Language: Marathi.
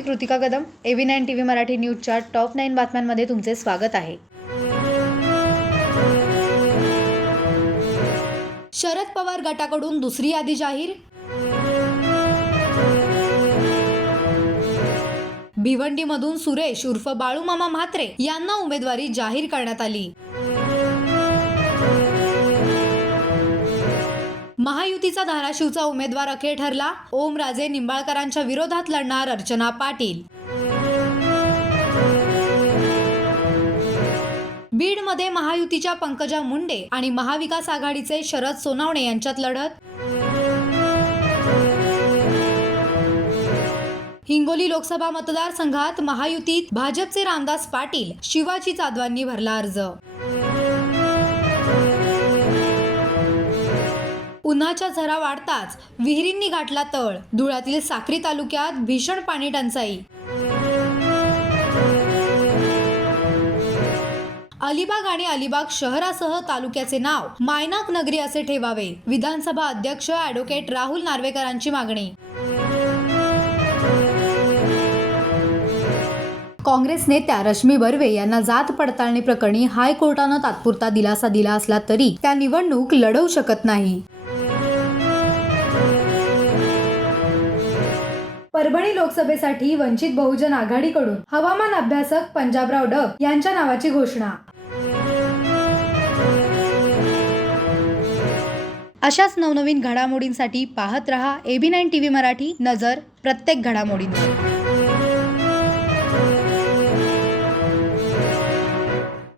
Me Kritika Kadam A V nine T V Marathi न्यूजच्या टॉप नाईन बातम्यांमध्ये तुमचे स्वागत आहे. शरद पवार गटाकडून दुसरी यादी जाहीर? भिवंडीमधून सुरेश उर्फ बाळूमामा म्हात्रे यांना उमेदवारी जाहीर करण्यात आली. महायुतीचा धाराशिवचा उमेदवार अखेर ठरला. ओमराजे निंबाळकरांच्या विरोधात लढणार अर्चना पाटील. बीडमध्ये महायुतीच्या पंकजा मुंडे आणि महाविकास आघाडीचे शरद सोनावणे यांच्यात लढत. हिंगोली लोकसभा मतदारसंघात महायुतीत भाजपचे रामदास पाटील शिवाजी जाधवांनी भरला अर्ज. उन्हाच्या झरा वाढताच विहिरींनी गाठला तळ. धुळ्यातील साक्री तालुक्यात भीषण पाणी टंचाई. अलिबाग आणि अलिबाग शहरासह तालुक्याचे नाव मायनाक नगरी असे ठेवावे. विधानसभा अध्यक्ष ॲडव्होकेट राहुल नार्वेकरांची मागणी. काँग्रेस नेत्या रश्मी बर्वे यांना जात पडताळणी प्रकरणी हायकोर्टानं तात्पुरता दिलासा दिला असला तरी त्या निवडणूक लढवू शकत नाही. परभणी लोकसभेसाठी वंचित बहुजन आघाडीकडून हवामान अभ्यासक पंजाबराव डग यांच्या नावाची घोषणा. अशाच नवनवीन घडामोडींसाठी पाहत रहा AB nine T V Marathi नजर प्रत्येक घडामोडींवर.